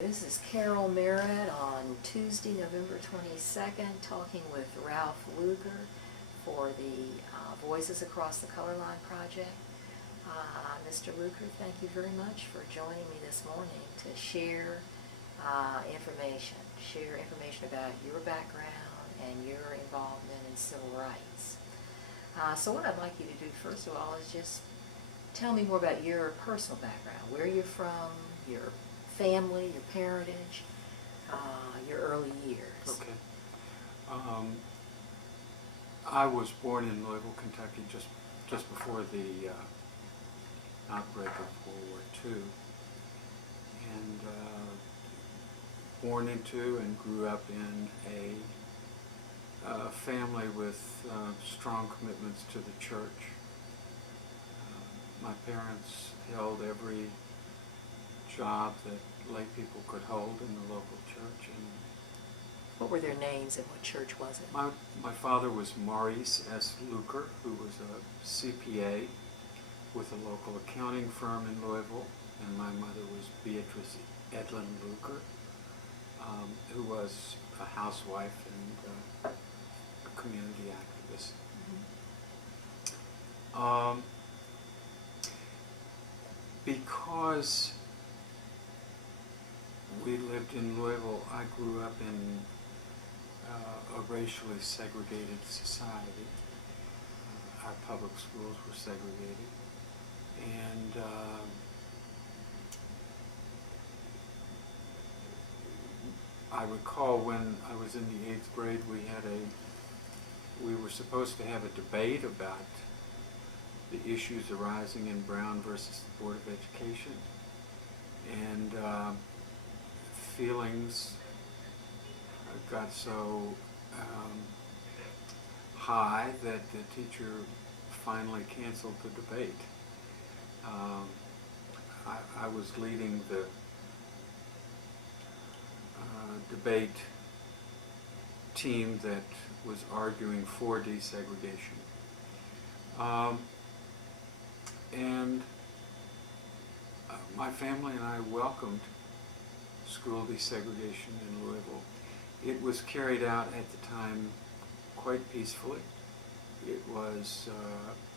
This is Carol Merritt on Tuesday, November 22nd, talking with Ralph Luger for the Voices Across the Color Line project. Mr. Luger, thank you very much for joining me this morning to share information about your background and your involvement in civil rights. So what I'd like you to do first of all is just tell me more about your personal background, where you're from, your family, your parentage, your early years. Okay. I was born in Louisville, Kentucky, just before the outbreak of World War II, and born into and grew up in a family with strong commitments to the church. My parents held every job that lay people could hold in the local church. And what were their names and what church was it? my father was Maurice S. Luker, who was a CPA with a local accounting firm in Louisville, and my mother was Beatrice Edlin Luker, who was a housewife and a community activist. Mm-hmm. Because we lived in Louisville, I grew up in a racially segregated society. Our public schools were segregated. And I recall when I was in the 8th grade, we were supposed to have a debate about the issues arising in Brown versus the Board of Education. And feelings got so high that the teacher finally canceled the debate. I was leading the debate team that was arguing for desegregation. And my family and I welcomed school desegregation in Louisville. It was carried out at the time quite peacefully. It was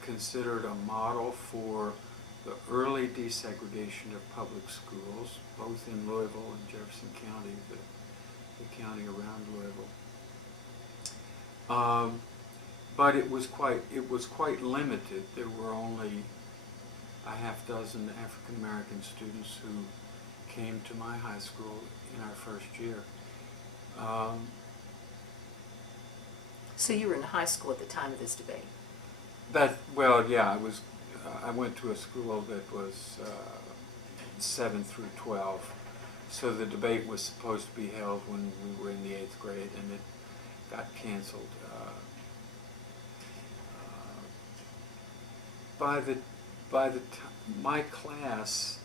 considered a model for the early desegregation of public schools, both in Louisville and Jefferson County, the county around Louisville. But it was quite limited. There were only a half dozen African American students who came to my high school in our first year. So you were in high school at the time of this debate? Well, yeah, I went to a school that was 7 through 12. So the debate was supposed to be held when we were in the 8th grade, and it got canceled. My class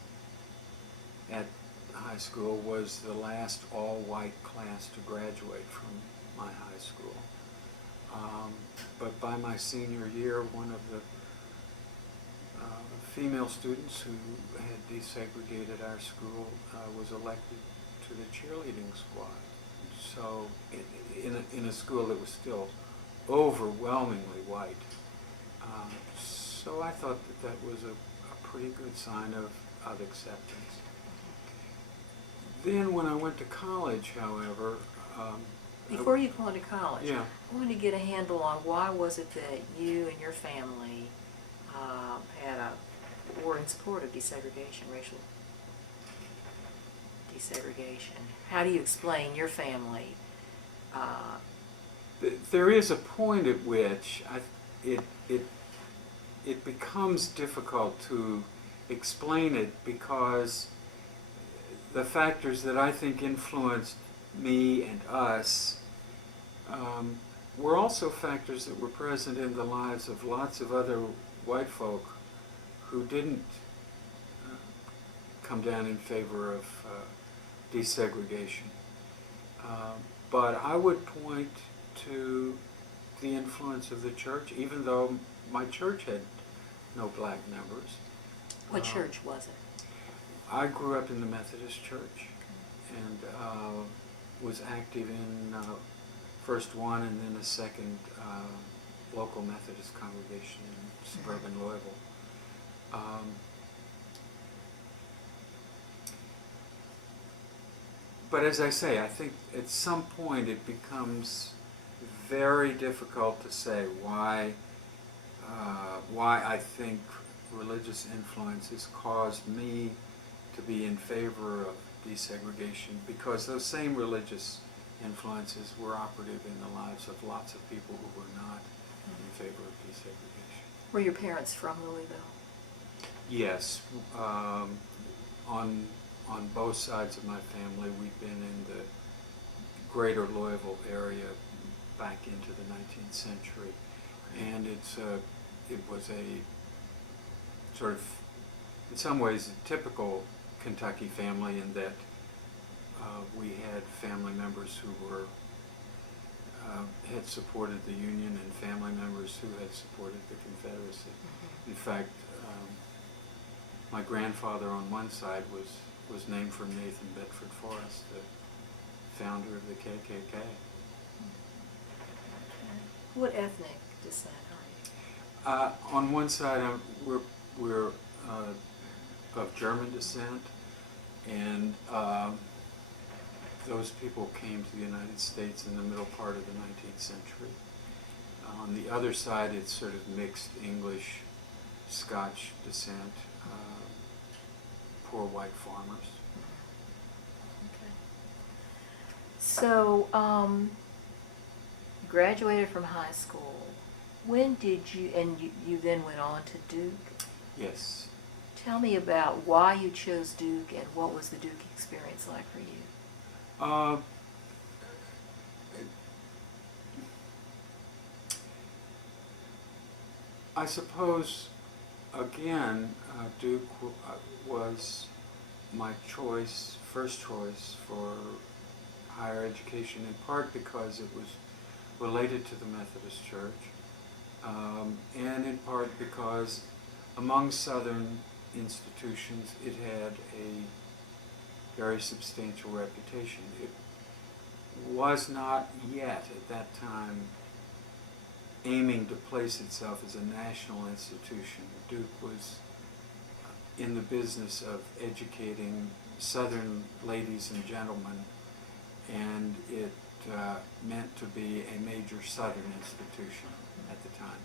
at high school was the last all-white class to graduate from my high school. But by my senior year, one of the female students who had desegregated our school was elected to the cheerleading squad. So in a school that was still overwhelmingly white. So I thought that was a pretty good sign of acceptance. Then when I went to college, however... Before you go into college, yeah. I wanted to get a handle on why was it that you and your family were in support of desegregation, racial desegregation. How do you explain your family? There is a point at which it becomes difficult to explain it, because the factors that I think influenced me and us were also factors that were present in the lives of lots of other white folk who didn't come down in favor of desegregation. But I would point to the influence of the church, even though my church had no black members. What church was it? I grew up in the Methodist Church, was active in first one and then a second local Methodist congregation in suburban Louisville. But as I say, I think at some point it becomes very difficult to say why I think religious influences caused me to be in favor of desegregation, because those same religious influences were operative in the lives of lots of people who were not in favor of desegregation. Were your parents from Louisville? Yes. On both sides of my family, we've been in the greater Louisville area back into the 19th century. And it was a sort of, in some ways, a typical Kentucky family in that we had family members who were had supported the Union and family members who had supported the Confederacy. In fact, my grandfather on one side was named for Nathan Bedford Forrest, the founder of the KKK. What ethnic descent are you? On one side, we're of German descent, and those people came to the United States in the middle part of the 19th century. On the other side, it's sort of mixed English, Scotch descent, poor white farmers. Okay. So, you graduated from high school. When did you, and you then went on to Duke? Yes. Tell me about why you chose Duke and what was the Duke experience like for you? I suppose, again, Duke was my choice, first choice for higher education, in part because it was related to the Methodist Church, and in part because among Southern institutions it had a very substantial reputation. It was not yet at that time aiming to place itself as a national institution. Duke was in the business of educating Southern ladies and gentlemen, and it meant to be a major Southern institution at the time.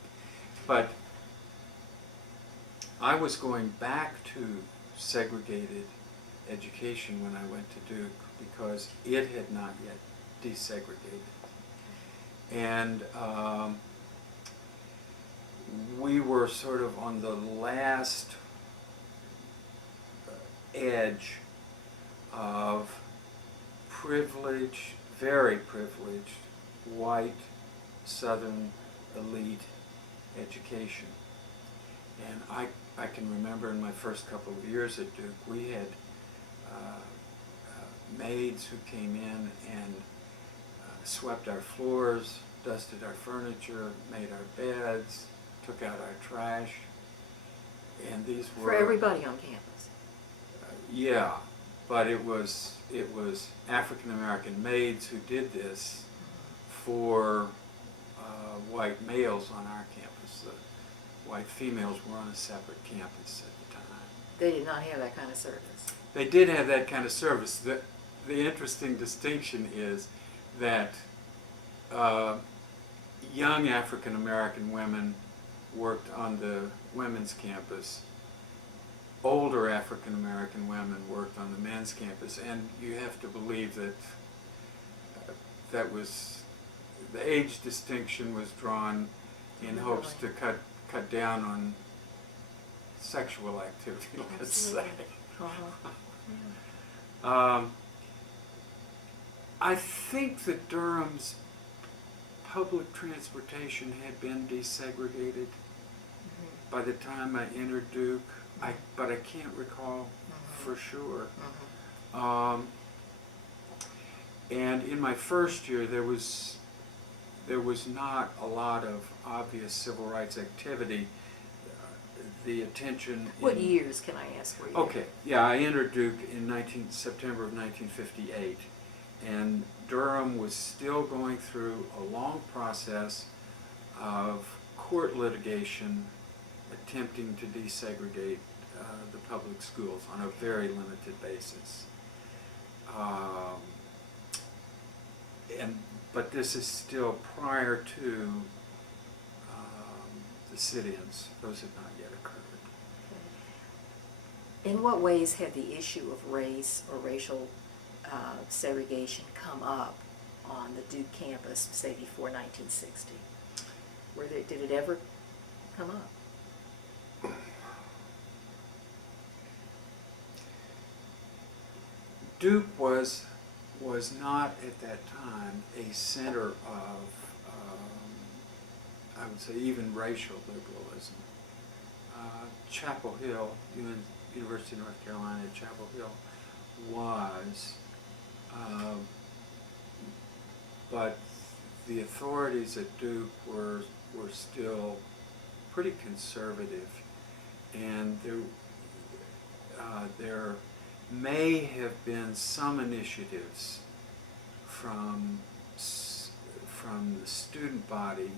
But I was going back to segregated education when I went to Duke because it had not yet desegregated. And we were sort of on the last edge of privileged, very privileged, white, Southern elite education. And I can remember in my first couple of years at Duke, we had maids who came in and swept our floors, dusted our furniture, made our beds, took out our trash. And these were... For everybody on campus? Yeah, but it was African American maids who did this for white males on our campus. The white females were on a separate campus at the time. They did not have that kind of service. They did have that kind of service. The interesting distinction is that young African American women worked on the women's campus. Older African American women worked on the men's campus, and you have to believe that that was the age distinction was drawn in hopes to cut down on sexual activity, let's say. I think that Durham's public transportation had been desegregated by the time I entered Duke, but I can't recall for sure. And in my first year, there was not a lot of obvious civil rights activity. The attention... What years, can I ask, were you? Okay, yeah, I entered Duke in September of 1958, And Durham was still going through a long process of court litigation attempting to desegregate the public schools on a very limited basis. But this is still prior to the sit-ins. Those have not yet occurred. In what ways had the issue of race or racial segregation come up on the Duke campus, say before 1960? Did it ever come up? Duke was not at that time a center of, I would say, even racial liberalism. Chapel Hill, University of North Carolina at Chapel Hill was, but the authorities at Duke were still pretty conservative, and there may have been some initiatives from the student body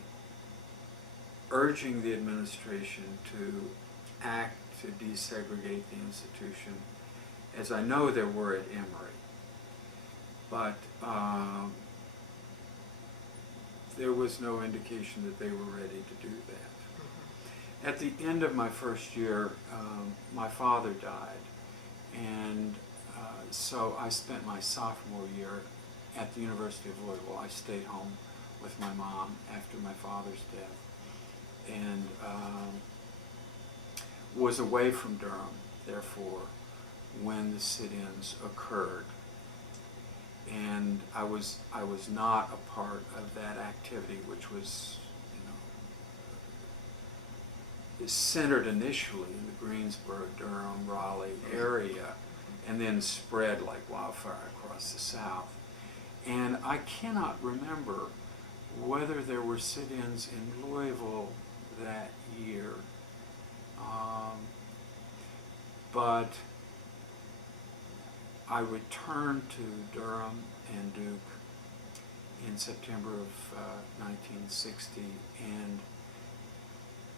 urging the administration to act to desegregate the institution, as I know there were at Emory. But there was no indication that they were ready to do that. At the end of my first year, my father died, and so I spent my sophomore year at the University of Louisville. I stayed home with my mom after my father's death, and was away from Durham, therefore, when the sit-ins occurred. And I was not a part of that activity, which was, centered initially in the Greensboro, Durham, Raleigh area, and then spread like wildfire across the South. And I cannot remember whether there were sit-ins in Louisville that year, but I returned to Durham and Duke in September of 1960, and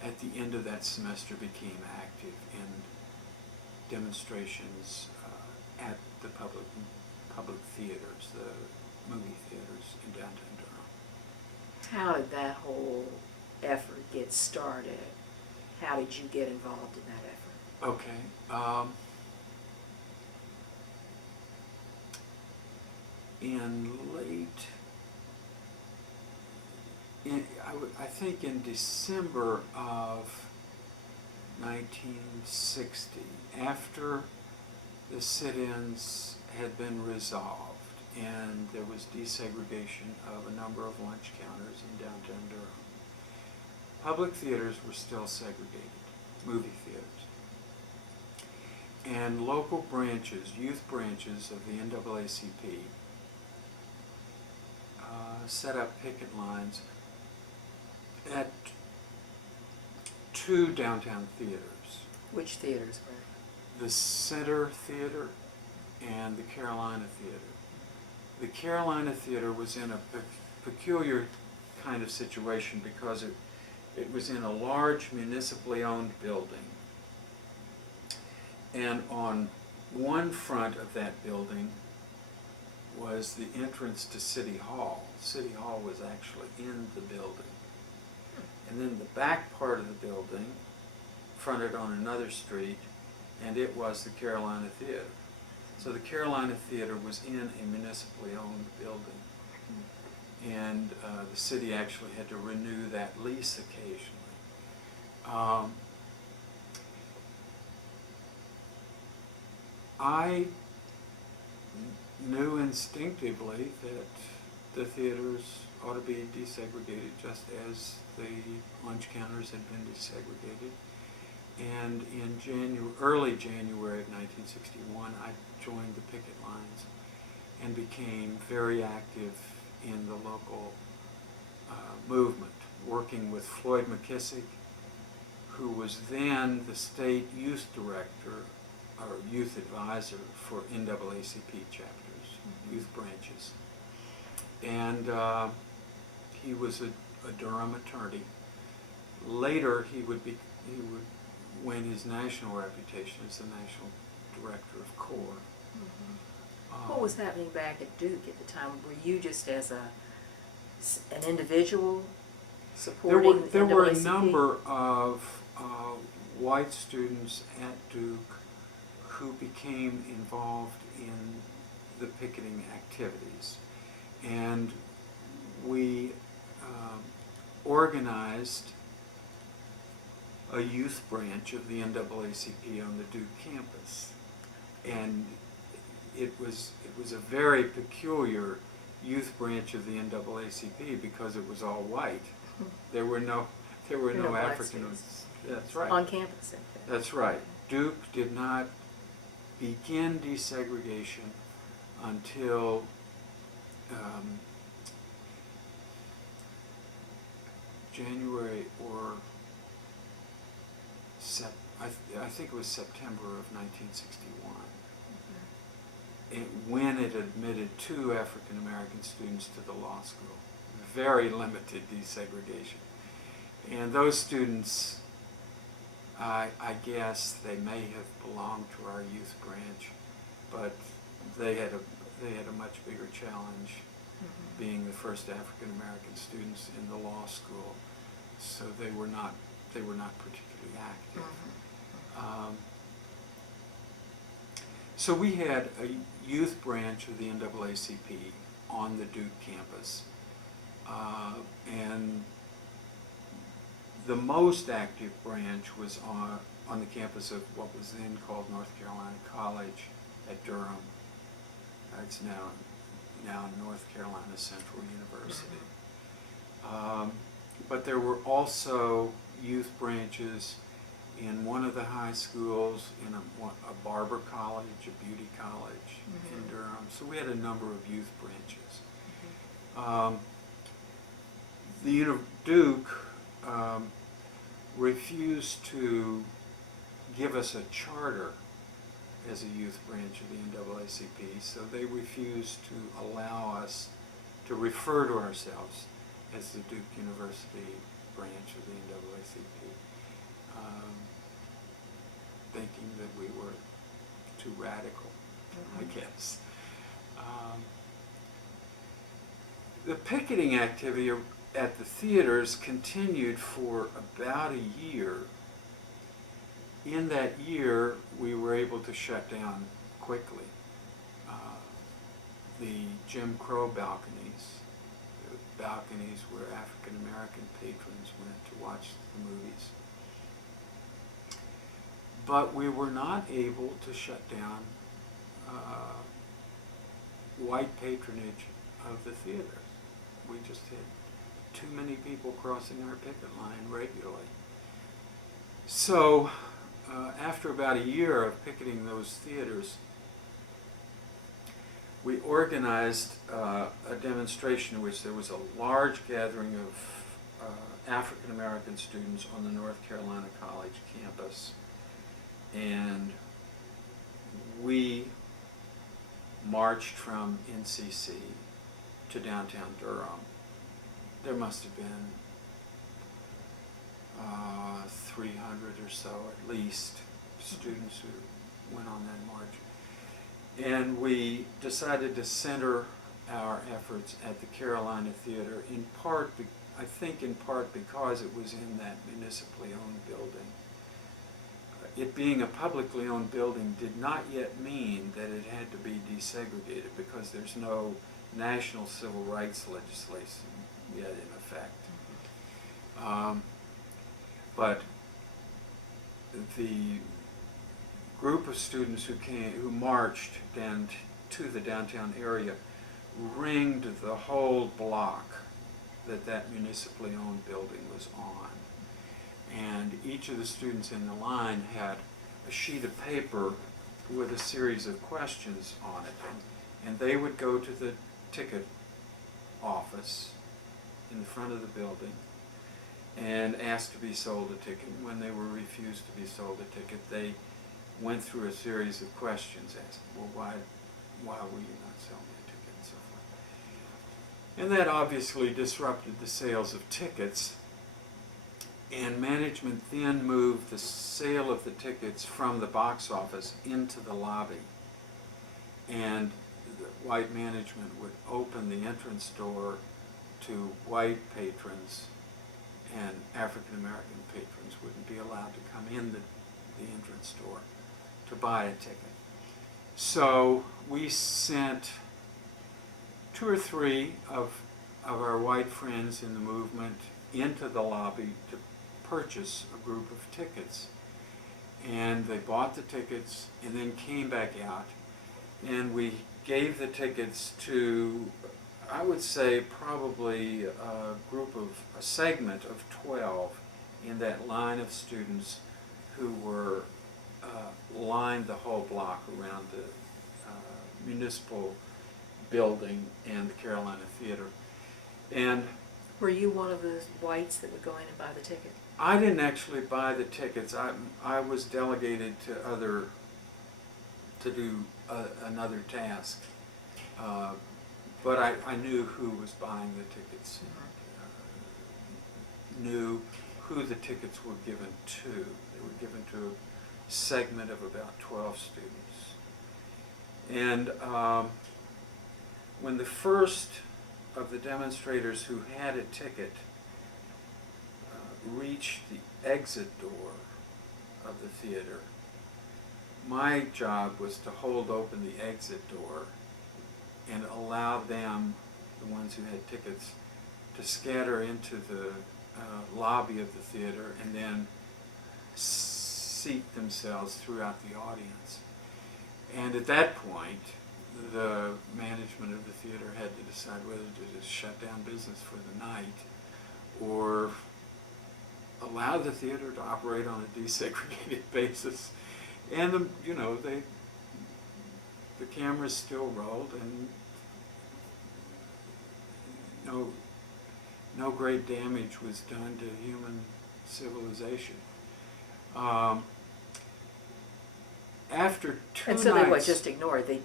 at the end of that semester became active in demonstrations at the public theaters, the movie theaters in downtown Durham. How did that whole effort get started? How did you get involved in that effort? Okay. I think in December of 1960, after the sit-ins had been resolved and there was desegregation of a number of lunch counters in downtown Durham, public theaters were still segregated, movie theaters. And local branches, youth branches of the NAACP, set up picket lines at two downtown theaters. Which theaters were? The Center Theater and the Carolina Theater. The Carolina Theater was in a peculiar kind of situation because it was in a large municipally owned building. And on one front of that building was the entrance to City Hall. City Hall was actually in the building. And then the back part of the building fronted on another street, and it was the Carolina Theater. So the Carolina Theater was in a municipally owned building. And the city actually had to renew that lease occasionally. I knew instinctively that the theaters ought to be desegregated just as the lunch counters had been desegregated. And in early January of 1961, I joined the picket lines and became very active in the local movement, working with Floyd McKissick, who was then the state youth director or youth advisor for NAACP chapters. youth branches. And he was a Durham attorney. Later, he would win his national reputation as the national director of CORE. Mm-hmm. What was happening back at Duke at the time? Were you just as an individual supporting There were a NAACP? number of white students at Duke who became involved in the picketing activities. And we organized a youth branch of the NAACP on the Duke campus. And it was a very peculiar youth branch of the NAACP because it was all white. There were no Africans. That's right. On campus. That's right. Duke did not begin desegregation until January or I think it was September of 1961. When it admitted 2 African American students to the law school. Very limited desegregation. And those students, I guess they may have belonged to our youth branch, but they had a much bigger challenge being the first African American students in the law school, so they were not particularly active. So we had a youth branch of the NAACP on the Duke campus, and the most active branch was on the campus of what was then called North Carolina College at Durham. It's now North Carolina Central University. But there were also youth branches in one of the high schools, in a barber college, a beauty college in Durham. So we had a number of youth branches. The Duke refused to give us a charter as a youth branch of the NAACP, so they refused to allow us to refer to ourselves as the Duke University branch of the NAACP, thinking that we were too radical, I guess. The picketing activity at the theaters continued for about a year. In that year, we were able to shut down quickly the Jim Crow balconies, the balconies where African American patrons went to watch the movies. But we were not able to shut down white patronage of the theaters. We just had too many people crossing our picket line regularly. So after about a year of picketing those theaters, we organized a demonstration in which there was a large gathering of African American students on the North Carolina College campus, and we marched from NCC to downtown Durham. There must have been 300 or so, at least, students who went on that march. And we decided to center our efforts at the Carolina Theater, in part, I think in part because it was in that municipally owned building. It being a publicly owned building did not yet mean that it had to be desegregated, because there's no national civil rights legislation yet in effect. But the group of students who marched down to the downtown area ringed the whole block that municipally owned building was on. And each of the students in the line had a sheet of paper with a series of questions on it. And they would go to the ticket office in the front of the building and ask to be sold a ticket. When they were refused to be sold a ticket, they went through a series of questions, asking, well, why will you not sell me a ticket? And that obviously disrupted the sales of tickets. And management then moved the sale of the tickets from the box office into the lobby. And the white management would open the entrance door to white patrons, and African American patrons wouldn't be allowed to come in the entrance door to buy a ticket. So we sent 2 or 3 of our white friends in the movement into the lobby to purchase a group of tickets. And they bought the tickets and then came back out, and we gave the tickets to, I would say, probably a segment of 12 in that line of students who were lined the whole block around the municipal building and the Carolina Theater. And Were you one of the whites that would go in and buy the ticket? I didn't actually buy the tickets. I was delegated to do another task. But I knew who was buying the tickets, knew who the tickets were given to. They were given to a segment of about 12 students. And when the first of the demonstrators who had a ticket reached the exit door of the theater, my job was to hold open the exit door and allow them, the ones who had tickets, to scatter into the lobby of the theater and then seat themselves throughout the audience. And at that point, the management of the theater had to decide whether to just shut down business for the night or allow the theater to operate on a desegregated basis. And the cameras still rolled, and no great damage was done to human civilization. After 2 And so nights, they would just ignore it. They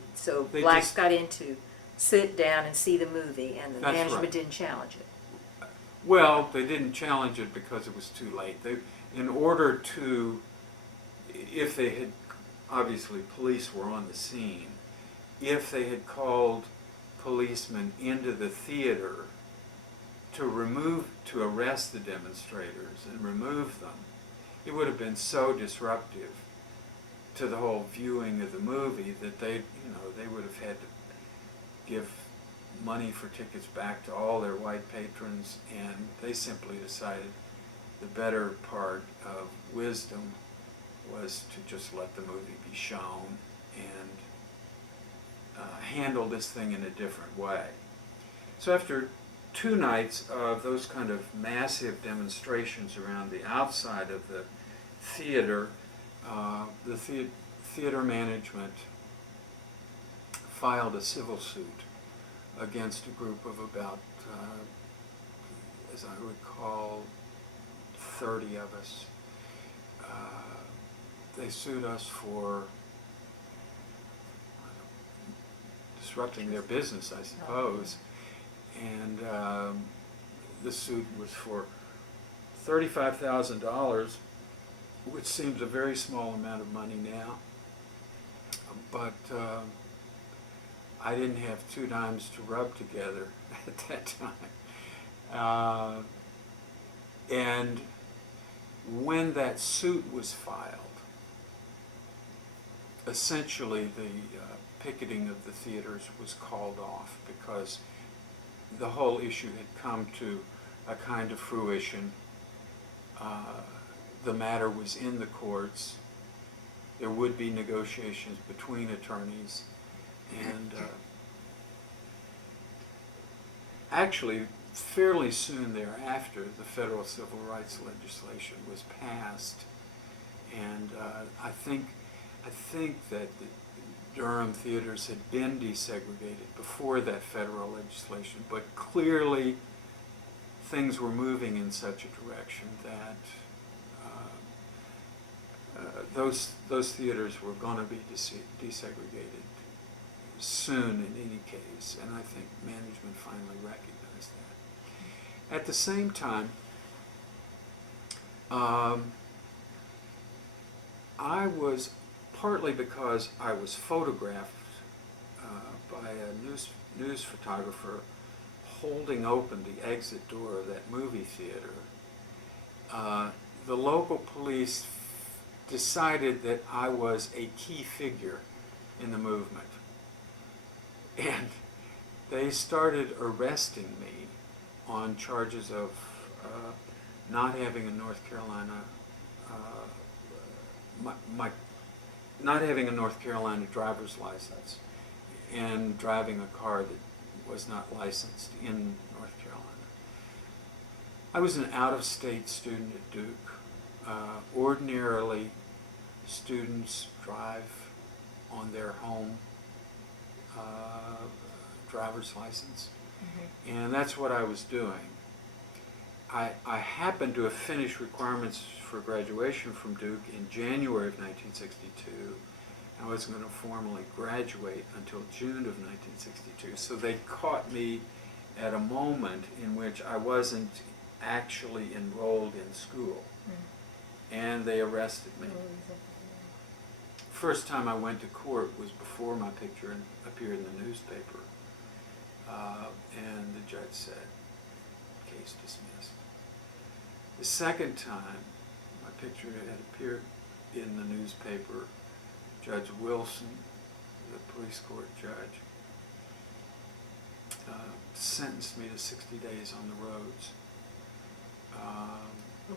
Blacks just- got in to sit down and see the movie, and the That's management right. didn't challenge it. well, they didn't challenge it because it was too late. In order to, if they had, obviously police were on the scene, if they had called policemen into the theater to arrest the demonstrators and remove them, it would have been so disruptive to the whole viewing of the movie that they would have had to give money for tickets back to all their white patrons, and they simply decided the better part of wisdom was to just let the movie be shown and handle this thing in a different way. So after 2 nights of those kind of massive demonstrations around the outside of the theater, the theater management filed a civil suit against a group of about, as I recall, 30 of us. They sued us for disrupting their business, I suppose. And the suit was for $35,000, which seems a very small amount of money now. But I didn't have 2 dimes to rub together at that time. And when that suit was filed, essentially the picketing of the theaters was called off because the whole issue had come to a kind of fruition. The matter was in the courts. There would be negotiations between attorneys, and actually fairly soon thereafter the federal civil rights legislation was passed, and I think that the Durham theaters had been desegregated before that federal legislation, but clearly things were moving in such a direction that those theaters were going to be desegregated soon in any case, and I think management finally recognized that. At the same time, I was, partly because I was photographed by a news photographer holding open the exit door of that movie theater, the local police decided that I was a key figure in the movement. And they started arresting me on charges of not having a North Carolina, not having a North Carolina driver's license and driving a car that was not licensed in North Carolina. I was an out-of-state student at Duke. Ordinarily, students drive on their home driver's license, and that's what I was doing. I happened to have finished requirements for graduation from Duke in January of 1962. I wasn't going to formally graduate until June of 1962, so they caught me at a moment in which I wasn't actually enrolled in school, and they arrested me. First time I went to court was before my picture appeared in the newspaper, and the judge said, case dismissed. The second time my picture had appeared in the newspaper, Judge Wilson, the police court judge, sentenced me to 60 days on the roads.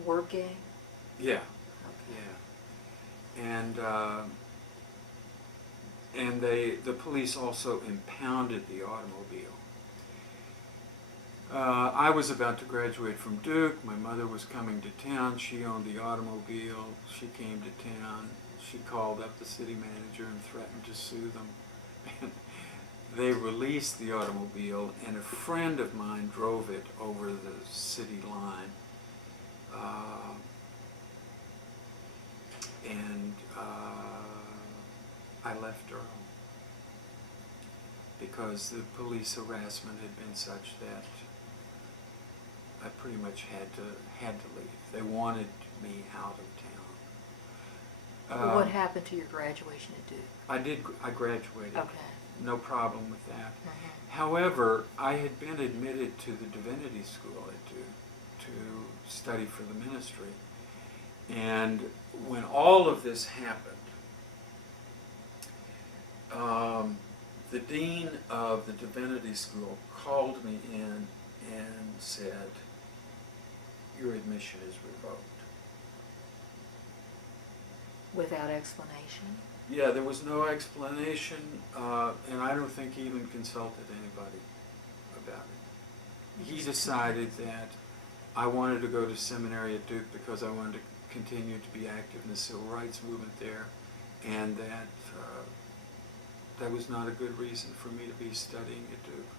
Working? Yeah, Okay. yeah. And the police also impounded the automobile. I was about to graduate from Duke. My mother was coming to town. She owned the automobile. She came to town. She called up the city manager and threatened to sue them. And they released the automobile, and a friend of mine drove it over the city line. I left early because the police harassment had been such that I pretty much had to leave. They wanted me out of town. What happened to your graduation at Duke? I graduated. Okay. No problem with that. However, I had been admitted to the Divinity School at Duke to study for the ministry. And when all of this happened, the dean of the Divinity School called me in and said, "Your admission is revoked." Without explanation? Yeah, there was no explanation, and I don't think he even consulted anybody about it. He decided that I wanted to go to seminary at Duke because I wanted to continue to be active in the civil rights movement there, and that that was not a good reason for me to be studying at Duke.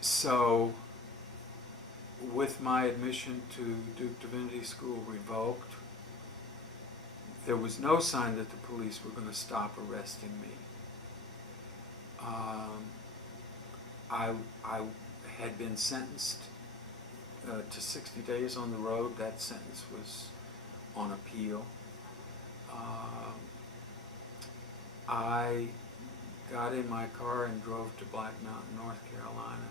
So, with my admission to Duke Divinity School revoked, there was no sign that the police were going to stop arresting me. I had been sentenced to 60 days on the road. That sentence was on appeal. I got in my car and drove to Black Mountain, North Carolina,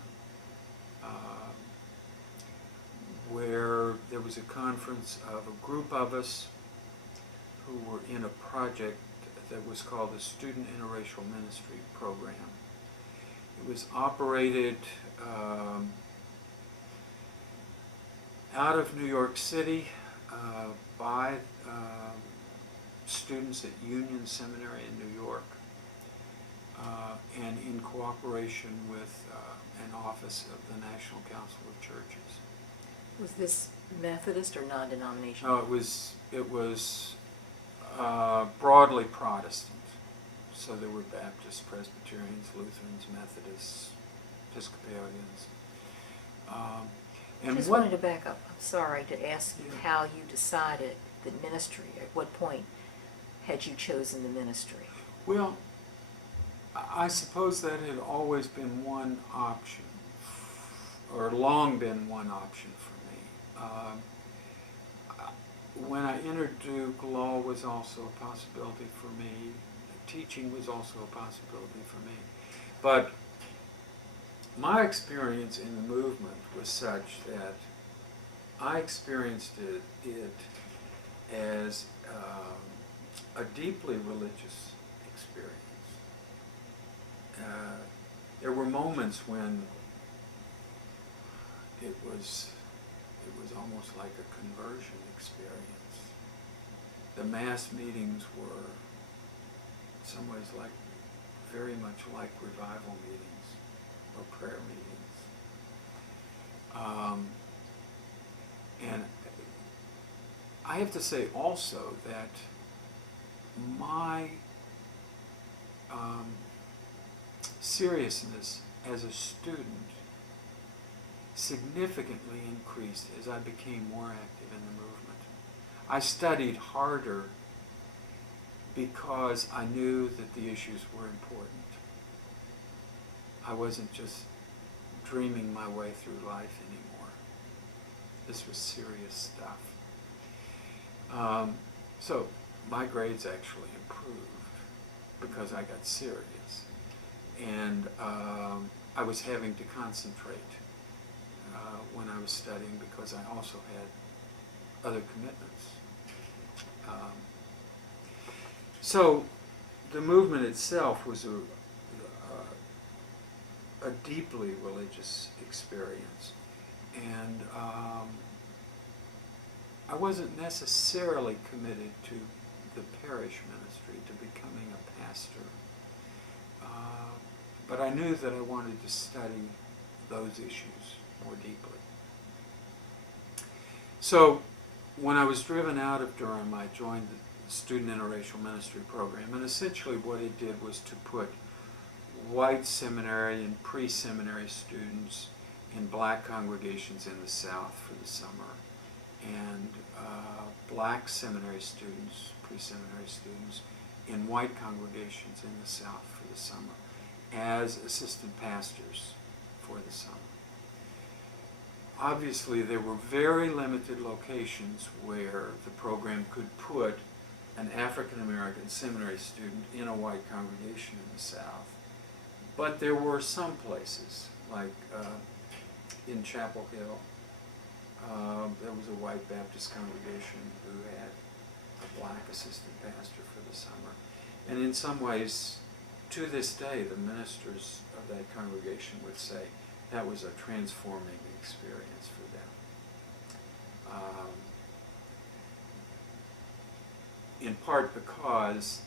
where there was a conference of a group of us who were in a project that was called the Student Interracial Ministry Program. It was operated out of New York City by students at Union Seminary in New York, and in cooperation with an office of the National Council of Churches. Was this Methodist or non-denominational? No, it was broadly Protestant. So there were Baptists, Presbyterians, Lutherans, Methodists, Episcopalians. I just wanted to back up. I'm sorry to ask you how you decided that ministry, at what point had you chosen the ministry? Well, I suppose that had always been one option, or long been one option for me. When I entered Duke, law was also a possibility for me. Teaching was also a possibility for me. But my experience in the movement was such that I experienced it as a deeply religious experience. There were moments when it was almost like a conversion experience. The mass meetings were in some ways very much like revival meetings or prayer meetings. And I have to say also that my seriousness as a student significantly increased as I became more active in the movement. I studied harder because I knew that the issues were important. I wasn't just dreaming my way through life anymore. This was serious stuff. So my grades actually improved because I got serious. And I was having to concentrate when I was studying because I also had other commitments. So the movement itself was a deeply religious experience. And I wasn't necessarily committed to the parish ministry, to becoming a pastor. But I knew that I wanted to study those issues more deeply. So when I was driven out of Durham, I joined the Student Interracial Ministry program, and essentially what it did was to put white seminary and pre-seminary students in black congregations in the South for the summer, and black seminary students, pre-seminary students, in white congregations in the South for the summer as assistant pastors for the summer. Obviously, there were very limited locations where the program could put an African-American seminary student in a white congregation in the South. But there were some places, like in Chapel Hill, there was a white Baptist congregation who had a black assistant pastor for the summer. And in some ways, to this day, the ministers of that congregation would say that was a transforming experience for them. In part because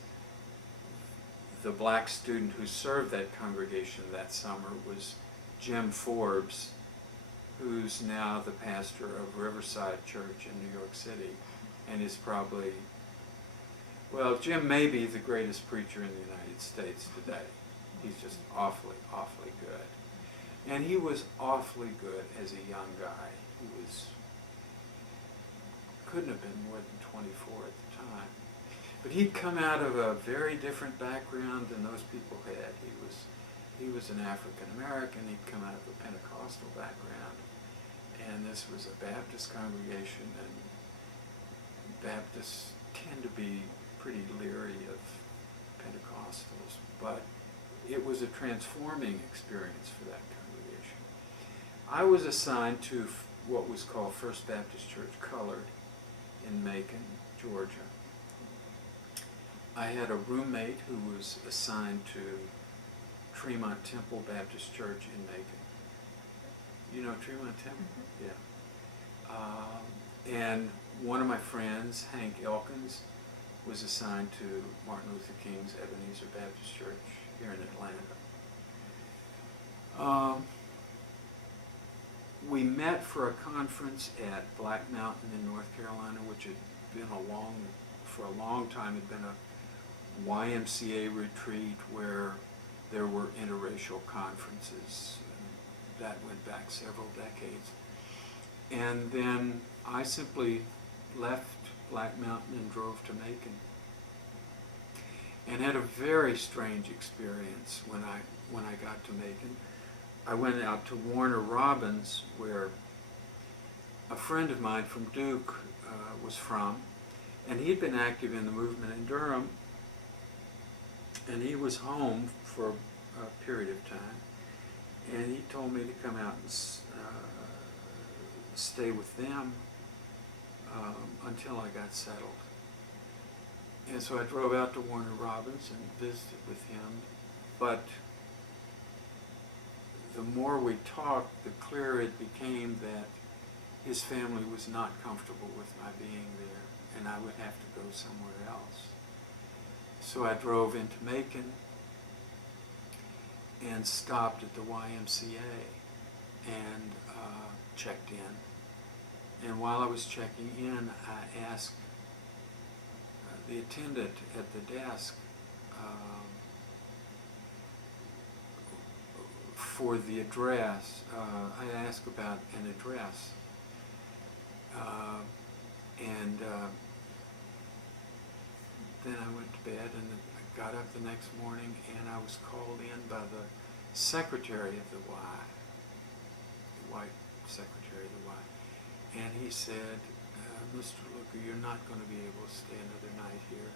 the black student who served that congregation that summer was Jim Forbes, who's now the pastor of Riverside Church in New York City, and is probably, well, Jim may be the greatest preacher in the United States today. He's just awfully, awfully good. And he was awfully good as a young guy. He couldn't have been more than 24 at the time. But he'd come out of a very different background than those people had. He was an African American. He'd come out of a Pentecostal background. And this was a Baptist congregation, and Baptists tend to be pretty leery of Pentecostals. But it was a transforming experience for that congregation. I was assigned to what was called First Baptist Church Colored in Macon, Georgia. I had a roommate who was assigned to Tremont Temple Baptist Church in Macon. You know Tremont Temple? Mm-hmm. Yeah. And one of my friends, Hank Elkins, was assigned to Martin Luther King's Ebenezer Baptist Church here in Atlanta. We met for a conference at Black Mountain in North Carolina, which had been for a long time, had been a YMCA retreat where there were interracial conferences. That went back several decades. And then I simply left Black Mountain and drove to Macon and had a very strange experience when I got to Macon. I went out to Warner Robins, where a friend of mine from Duke was from, and he'd been active in the movement in Durham, and he was home for a period of time, and he told me to come out and stay with them until I got settled. And so I drove out to Warner Robins and visited with him, but the more we talked, the clearer it became that his family was not comfortable with my being there, and I would have to go somewhere else. So I drove into Macon and stopped at the YMCA and checked in. And while I was checking in, I asked the attendant at the desk for the address. I asked about an address. And then I went to bed, and I got up the next morning, and I was called in by the secretary of the white secretary of the Y. And he said, Mr. Looker, you're not going to be able to stay another night here.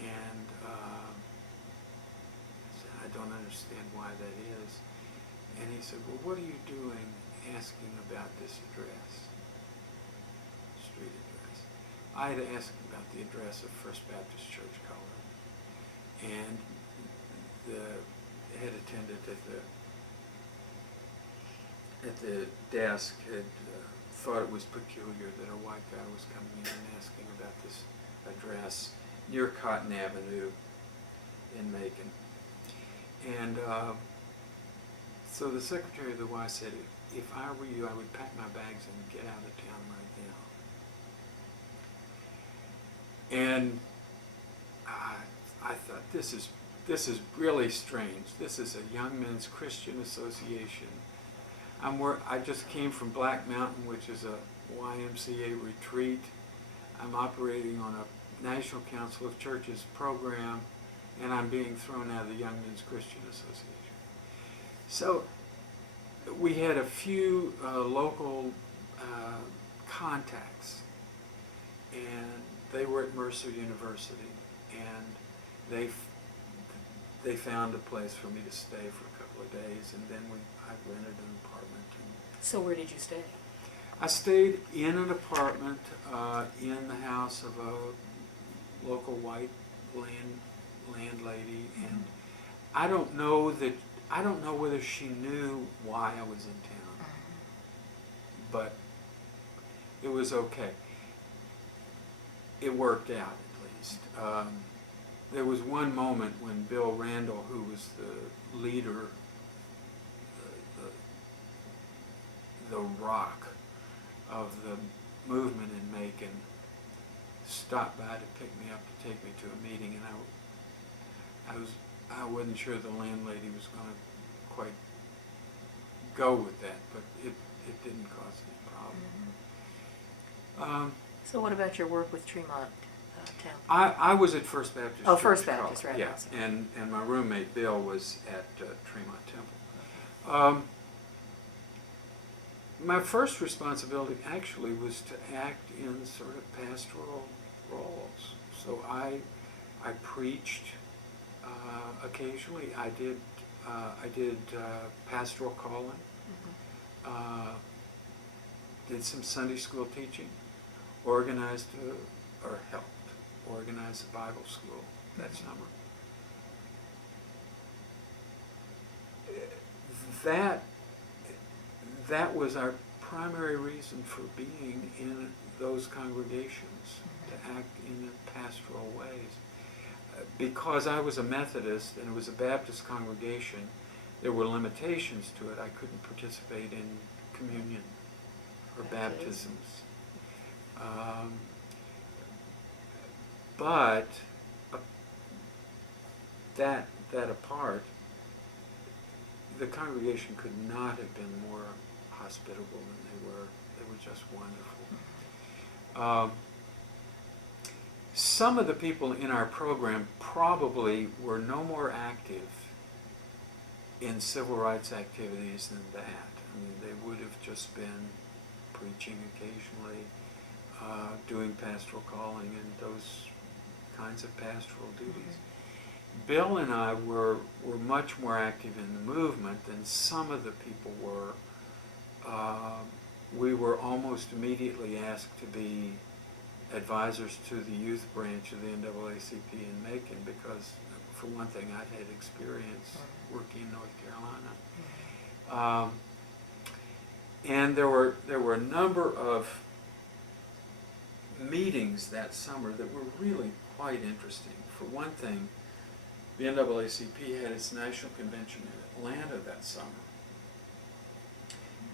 And I said, I don't understand why that is. And he said, well, what are you doing asking about this address, street address? I had asked about the address of First Baptist Church, Colorado. And the head attendant at the desk had thought it was peculiar that a white guy was coming in and asking about this address near Cotton Avenue in Macon. And so the secretary of the Y said, if I were you, I would pack my bags and get out of town right now. And I thought, this is really strange. This is a Young Men's Christian Association. I just came from Black Mountain, which is a YMCA retreat. I'm operating on a National Council of Churches program, and I'm being thrown out of the Young Men's Christian Association. So we had a few local contacts, and they were at Mercer University, and they found a place for me to stay for a couple of days, and then I rented an apartment. So where did you stay? I stayed in an apartment in the house of a local white landlady, and I don't know whether she knew why I was in town, but it was okay. It worked out, at least. There was one moment when Bill Randall, who was the leader, the rock of the movement in Macon, stopped by to pick me up to take me to a meeting, and I wasn't sure the landlady was going to quite go with that, but it didn't cause any problem. So what about your work with Tremont Temple? I was at First Baptist Oh, Church, First Baptist, right. Yeah, and my roommate Bill was at Tremont Temple. My first responsibility actually was to act in sort of pastoral roles. So I preached occasionally. I did pastoral calling. Did some Sunday school teaching. Organized or helped organize a Bible school that summer. That was our primary reason for being in those congregations, to act in pastoral ways. Because I was a Methodist and it was a Baptist congregation, there were limitations to it. I couldn't participate in communion or baptisms. But that apart, the congregation could not have been more hospitable than they were. They were just wonderful. Some of the people in our program probably were no more active in civil rights activities than that. I mean, they would have just been preaching occasionally, doing pastoral calling and those kinds of pastoral duties. Bill and I were much more active in the movement than some of the people were. We were almost immediately asked to be advisors to the youth branch of the NAACP in Macon because, for one thing, I'd had experience working in North Carolina. And there were a number of meetings that summer that were really quite interesting. For one thing, the NAACP had its national convention in Atlanta that summer.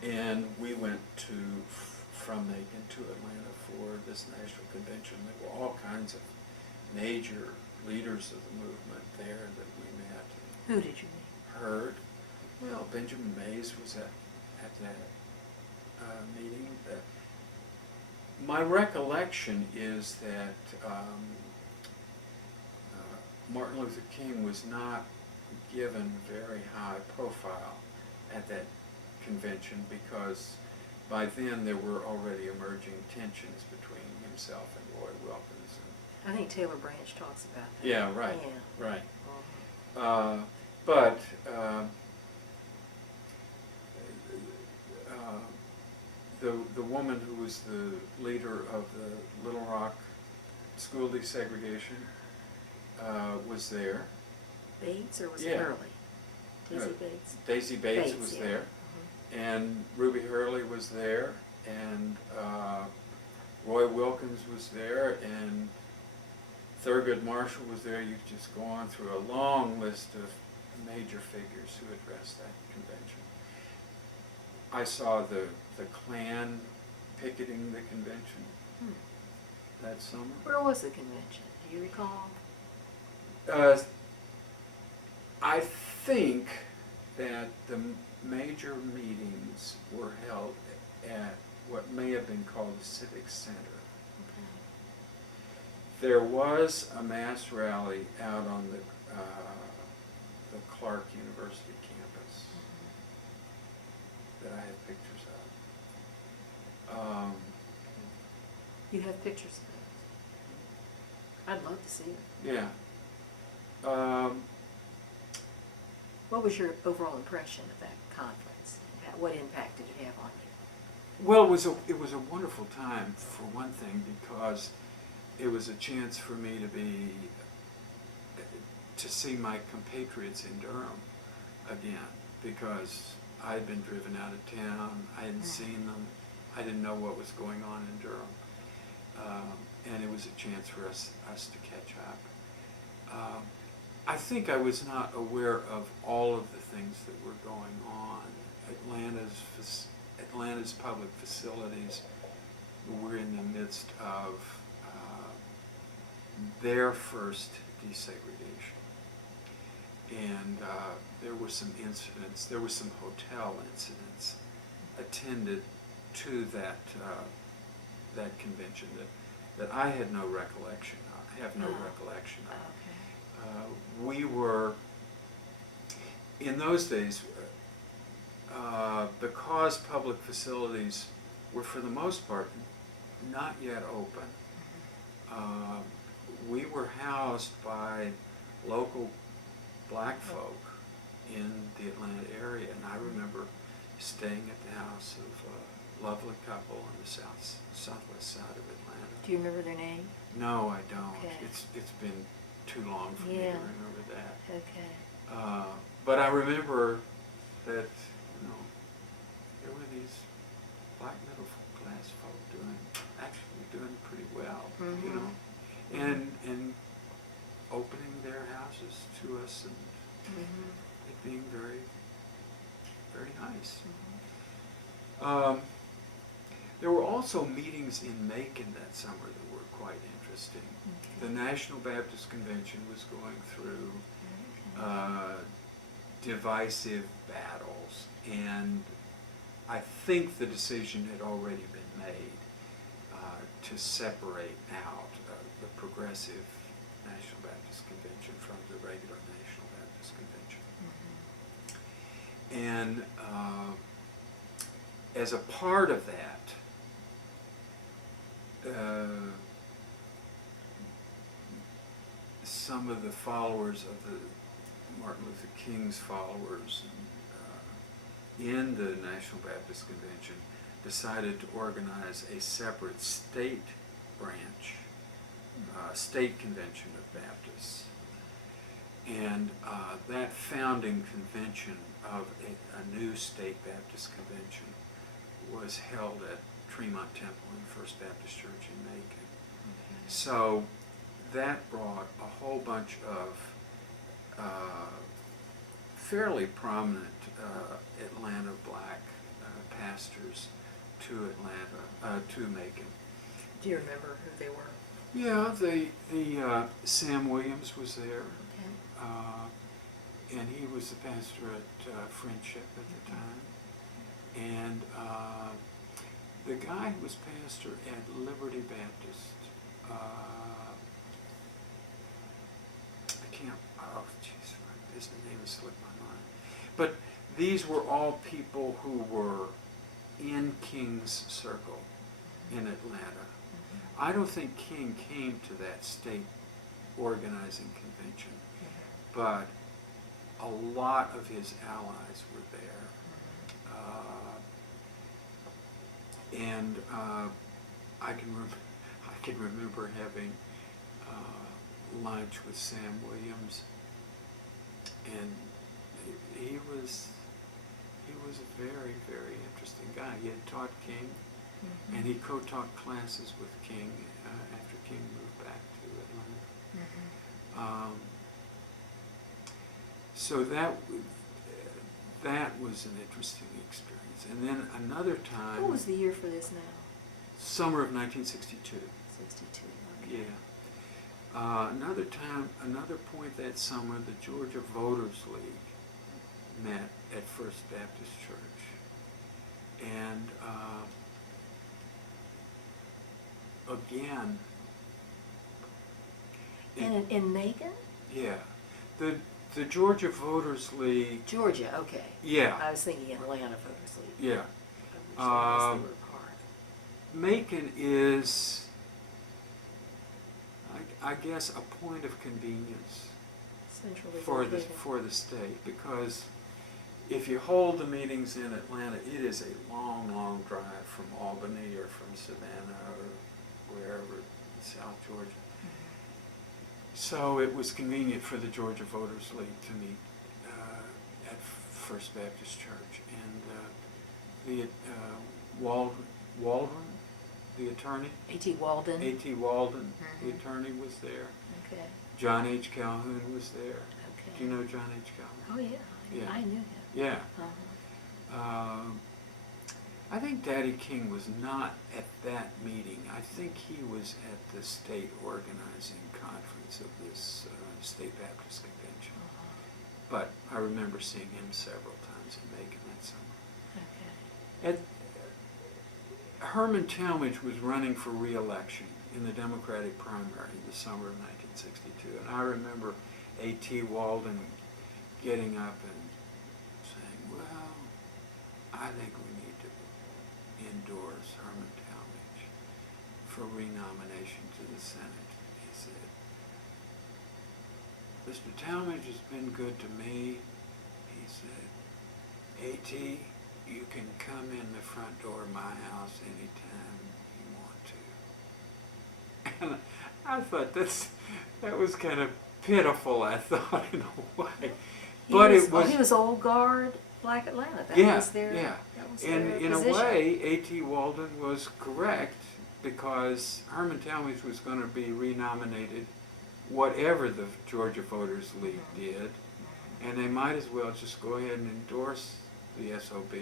And we went from Macon to Atlanta for this national convention. There were all kinds of major leaders of the movement there that we met. Who did you meet? Heard. Well, Benjamin Mays was at that meeting. My recollection is that Martin Luther King was not given very high profile at that convention because by then there were already emerging tensions between himself and Roy Wilkins. I think Taylor Branch talks about that. Yeah, right, Yeah. right. Uh-huh. The woman who was the leader of the Little Rock school desegregation was there. Bates, or was Yeah. it Hurley? Daisy No, Bates? Daisy Bates was yeah. there, and Ruby Hurley was there, and Roy Wilkins was there, and Thurgood Marshall was there. You could just go on through a long list of major figures who addressed that convention. I saw the Klan picketing the convention that summer. Where was the convention? Do you recall? I think that the major meetings were held at what may have been called the Civic Center. Okay. There was a mass rally out on the Clark University campus that I have pictures of. You have pictures of those? I'd love to see them. Yeah. What was your overall impression of that conference? What impact did it have on you? Well, it was a wonderful time, for one thing, because it was a chance for me to see my compatriots in Durham again, because I had been driven out of town. I hadn't seen them. I didn't know what was going on in Durham, and it was a chance for us to catch up. I think I was not aware of all of the things that were going on. Atlanta's public facilities were in the midst of their first desegregation. And there were some incidents, there were some hotel incidents attended to that convention that I had no recollection of. I have no recollection of. Okay. We were, in those days, because public facilities were for the most part not yet open, we were housed by local black folk in the Atlanta area, and I remember staying at the house of a lovely couple on the southwest side of Atlanta. Do you remember their name? No, I don't. Okay. It's been too long for me to remember that. Okay. But I remember that, there were these black middle class folk doing pretty well, and opening their houses to us and it being very, very nice. There were also meetings in Macon that summer that were quite interesting. Okay. The National Baptist Convention was going through divisive battles, and I think the decision had already been made to separate out the progressive National Baptist Convention from the regular National Baptist Convention. And as a part of that, some of the followers of the Martin Luther King's followers in the National Baptist Convention decided to organize a separate state branch, state convention of Baptists. And that founding convention of a new state Baptist convention was held at Tremont Temple in First Baptist Church in Macon. Okay. So that brought a whole bunch of fairly prominent Atlanta black pastors to Macon. Do you remember who they were? Yeah, the Sam Williams was there, Okay. and he was the pastor at Friendship at the time, and the guy who was pastor at Liberty Baptist, I can't, oh jeez, his name has slipped my mind. But these were all people who were in King's circle in Atlanta. I don't think King came to that state organizing convention, but a lot of his allies were there. And I can remember having lunch with Sam Williams, and he was a very, very interesting guy. He had taught King, and he co-taught classes with King after King moved back to Atlanta. So that was an interesting experience. And then another time. What was the year for this now? Summer of 1962. 62. Okay. Yeah. Another time, another point that summer, the Georgia Voters League met at First Baptist Church. And again. In Macon? Yeah. The Georgia Voters League. Georgia, okay. Yeah. I was thinking Atlanta Voters League. Yeah. I wish they were part. Macon is, I guess, a point of convenience Centrally for located. the state, because if you hold the meetings in Atlanta, it is a long, long drive from Albany or from Savannah or wherever in South Georgia. So it was convenient for the Georgia Voters League to meet at First Baptist Church, and the Waldron, the attorney. A.T. Walden. A.T. Walden, the attorney, was there. Okay. John H. Calhoun was there. Okay. Do you know John H. Calhoun? Oh yeah. Yeah. I knew him. Yeah. Uh-huh. I think Daddy King was not at that meeting. I think he was at the state organizing conference of this state Baptist convention. But I remember seeing him several times in Macon that summer. Okay. Herman Talmadge was running for re-election in the Democratic primary in the summer of 1962, and I remember A.T. Walden getting up and saying, well, I think we need to endorse Herman Talmadge for renomination to the Senate. He said, Mr. Talmadge has been good to me. He said, A.T., you can come in the front door of my house anytime you want to. And I thought that was kind of pitiful, I thought, in a way. He was old guard, Black Atlanta. That was their, yeah. That was And their in position. a way, A.T. Walden was correct, because Herman Talmadge was going to be renominated whatever the Georgia Voters League did, and they might as well just go ahead and endorse the SOB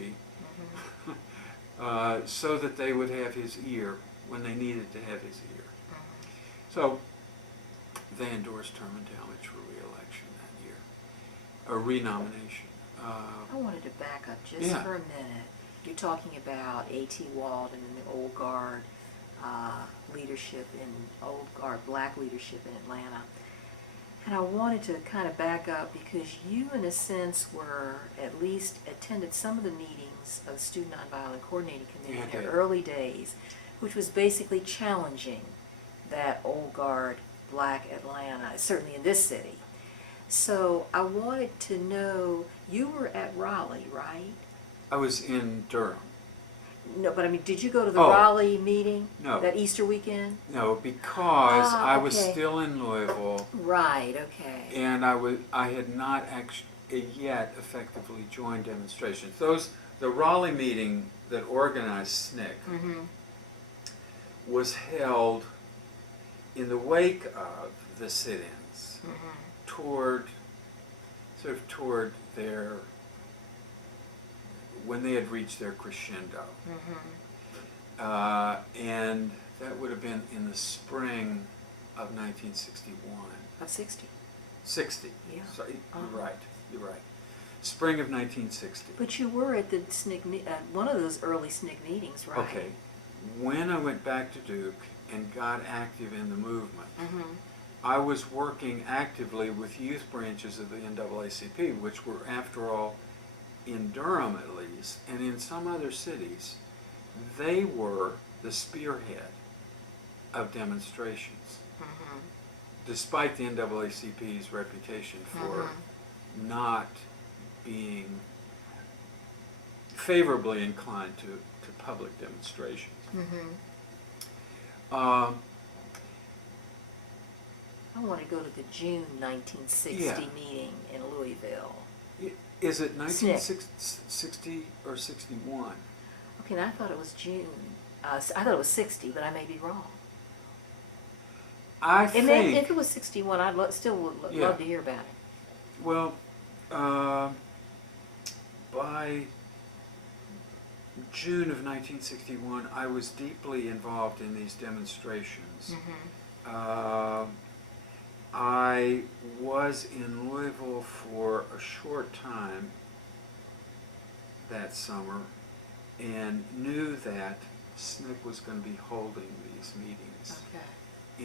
so that they would have his ear when they needed to have his ear. So they endorsed Herman Talmadge for re-election that year, or renomination. I wanted to back up just Yeah. for a minute. You're talking about A.T. Walden and the old guard leadership in old guard black leadership in Atlanta. And I wanted to kind of back up because you, in a sense, were at least attended some of the meetings of the Student Nonviolent Coordinating Committee in their early days, which was basically challenging that old guard black Atlanta, certainly in this city. So I wanted to know, you were at Raleigh, right? I was in Durham. No, but I mean, did you go to the Oh. Raleigh meeting? No. That Easter weekend? No, because I was okay. still in Louisville, Right, okay. and I had not actually yet effectively joined demonstrations. The Raleigh meeting that organized SNCC Mm-hmm. was held in the wake of the sit-ins, Mm-hmm. toward their, when they had reached their crescendo. Mm-hmm. And that would have been in the spring of 1961. Of 60. 60. Yeah. So you're right. Spring of 1960. But you were at the SNCC, one of those early SNCC meetings, right? Okay. When I went back to Duke and got active in the movement, Mm-hmm. I was working actively with youth branches of the NAACP, which were, after all, in Durham at least, and in some other cities, they were the spearhead of demonstrations, Mm-hmm. despite the NAACP's reputation for Mm-hmm. not being favorably inclined to public demonstrations. Mm-hmm. I want to go to the June 1960 Yeah. meeting in Louisville. Is it 1960 or 61? Okay, now I thought it was June. I thought it was 60, but I may be wrong. If it was 61, I'd still would Yeah. love to hear about it. Well, by June of 1961, I was deeply involved in these demonstrations. Mm-hmm. I was in Louisville for a short time that summer and knew that SNCC was going to be holding these meetings Okay.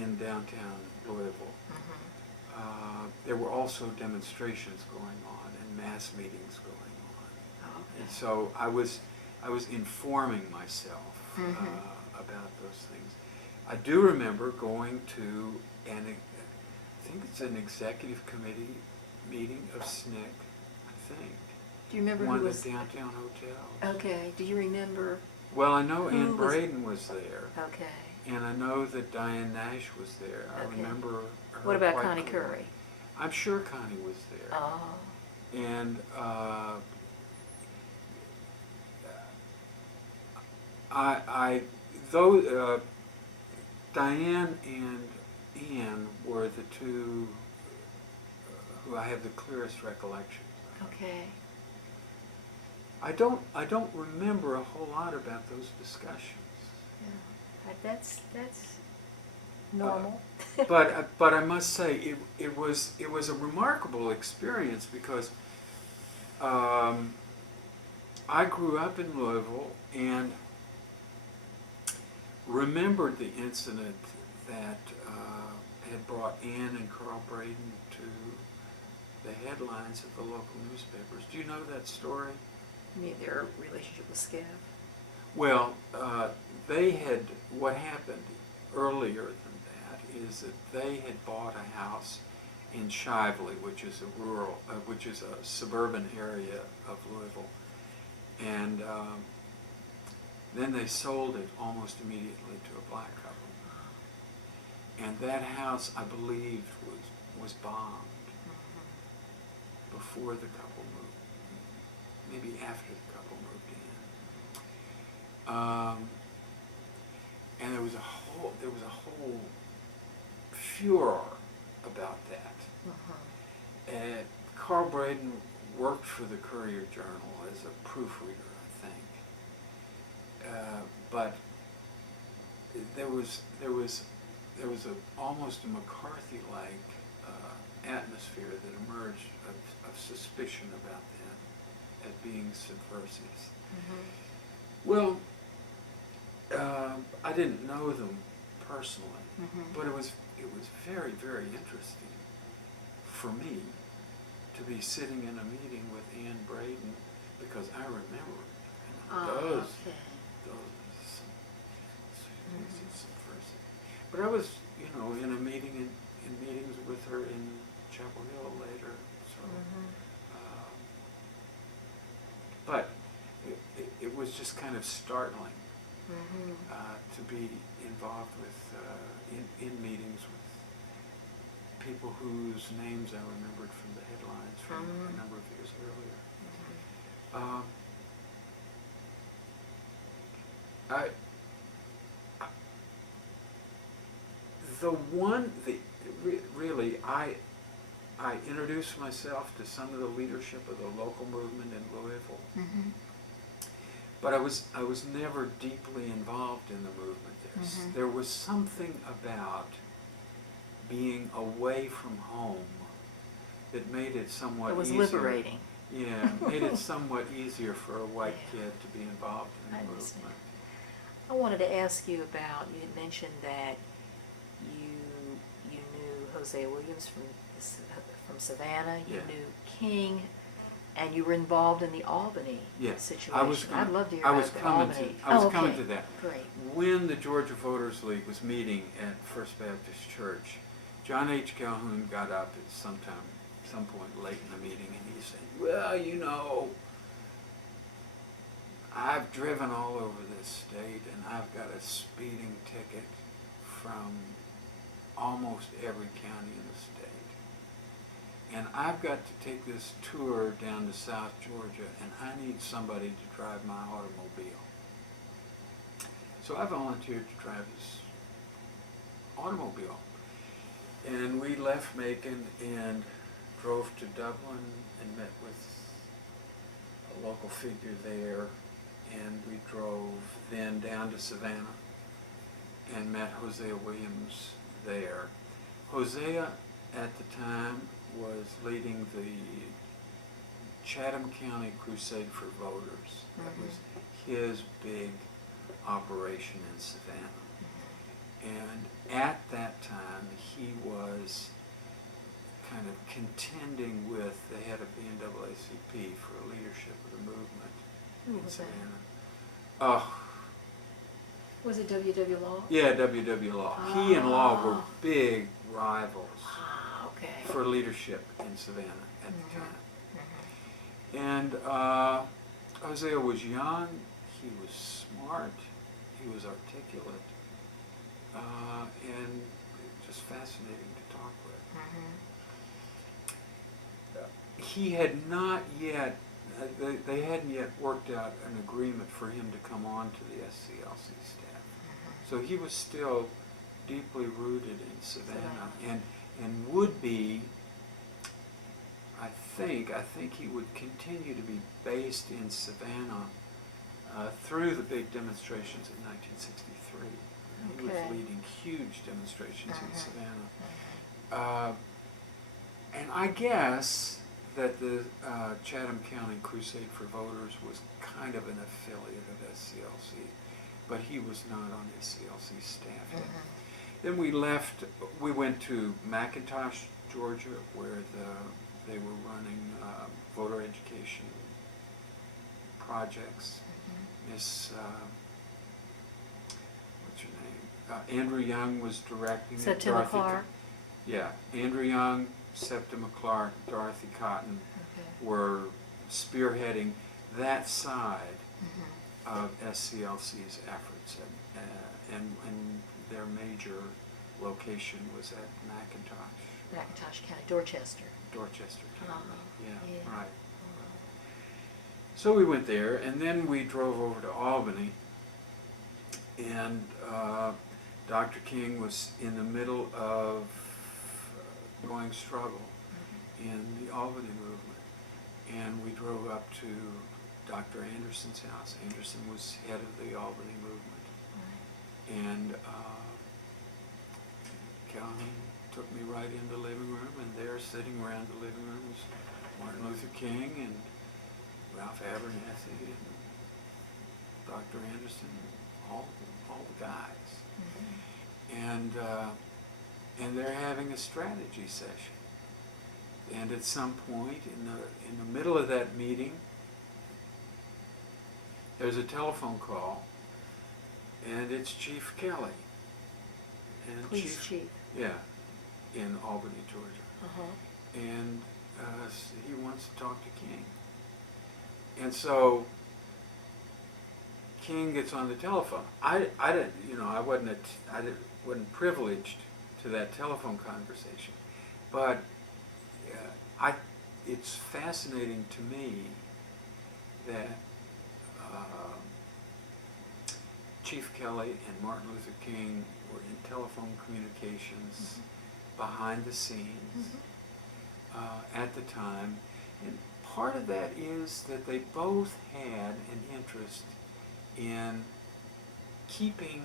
in downtown Louisville. Mm-hmm. There were also demonstrations going on and mass meetings going on. Oh, okay. And so I was informing myself Mm-hmm. about those things. I do remember going to I think it's an executive committee meeting of SNCC, I think. Do you remember One who of was? the downtown hotels. Okay. Do you remember? Well, I know Who Ann was- Braden was there, Okay. and I know that Diane Nash was there. I Okay. remember her What about quite Connie clearly. Curry? I'm sure Connie was there. Oh. And though Diane and Ann were the two who I have the clearest recollections of. Okay. I don't remember a whole lot about those discussions. Yeah. That's normal. But I must say it was a remarkable experience because I grew up in Louisville and remembered the incident that had brought Ann and Carl Braden to the headlines of the local newspapers. Do you know that story? You mean their relationship with Scav? Well, what happened earlier than that is that they had bought a house in Shively, which is a suburban area of Louisville, and then they sold it almost immediately to a black couple. And that house, I believe, was bombed before the couple moved, maybe after the couple moved in. And there was a whole furor about that. And Carl Braden worked for the Courier-Journal as a proofreader, I think. But there was almost a McCarthy-like atmosphere that emerged of suspicion about them as being subversives. Mm-hmm. Well, I didn't know them personally, Mhm. but it was very, very interesting for me to be sitting in a meeting with Ann Braden, because I remember those Okay. subversive. But I was, in a meeting in meetings with her in Chapel Hill later. So, Mhm. but it was just kind of startling Mhm. to be involved with in meetings with people whose names I remembered from the headlines from a number of years earlier. I, I the one the really I introduced myself to some of the leadership of the local movement in Louisville, Mhm. but I was never deeply involved in the movement there. Mhm. There was something about being away from home that made it somewhat It was easier. liberating. Yeah, made it somewhat easier for a white Yeah. kid to be involved in I the understand. movement. I wanted to ask you about, you had mentioned that you you knew Hosea Williams from Savannah, you Yeah. knew King, and you were involved in the Albany Yes, situation. I'd love to hear I was about coming Albany. to, I was Oh, coming okay. to that. Great. When the Georgia Voters League was meeting at First Baptist Church, John H. Calhoun got up at some point late in the meeting, and he said, "Well, I've driven all over this state, and I've got a speeding ticket from almost every county in the state. And I've got to take this tour down to South Georgia, and I need somebody to drive my automobile." So I volunteered to drive his automobile. And we left Macon and drove to Dublin and met with a local figure there. And we drove then down to Savannah and met Hosea Williams there. Hosea at the time was leading the Chatham County Crusade for Voters. That was his big operation in Savannah. And at that time, he was kind of contending with the head of the NAACP for leadership of the movement Who in was that? Savannah. Oh, Was it W.W. Law? yeah, W.W. Law. He and Law were big rivals Okay. for leadership in Savannah at the time. And Hosea was young, he was smart, he was articulate, and just fascinating to talk with. He had not yet, they hadn't yet worked out an agreement for him to come on to the SCLC staff. So he was still deeply rooted in Savannah and would be, I think he would continue to be based in Savannah through the big demonstrations in 1963. He was leading huge demonstrations in Savannah. And I guess that the Chatham County Crusade for Voters was kind of an affiliate of SCLC, but he was not on SCLC staff yet. Then we went to McIntosh, Georgia, where they were running voter education projects. Miss, what's her name? Andrew Young was directing it. Septima Clark? Yeah, Andrew Young, Septima Clark, Dorothy Cotton were spearheading that side of SCLC's efforts, and their major location was at McIntosh County, Dorchester. Dorchester County. Yeah. Right. So we went there, and then we drove over to Albany, and Dr. King was in the middle of going struggle in the Albany movement, and we drove up to Dr. Anderson's house. Anderson was head of the Albany movement, and Calhoun took me right into the living room, and there, sitting around the living room, was Martin Luther King and Ralph Abernathy and Dr. Anderson, all all the guys. Mhm. And they're having a strategy session. And at some point in the middle of that meeting, there's a telephone call, and it's Chief Kelly. And Police chief. Yeah, in Albany, Georgia. Uh-huh. And he wants to talk to King. And so King gets on the telephone. I didn't, I wasn't privileged to that telephone conversation, but it's fascinating to me that Chief Kelly and Martin Luther King were in telephone communications behind the scenes at the time. And part of that is that they both had an interest in keeping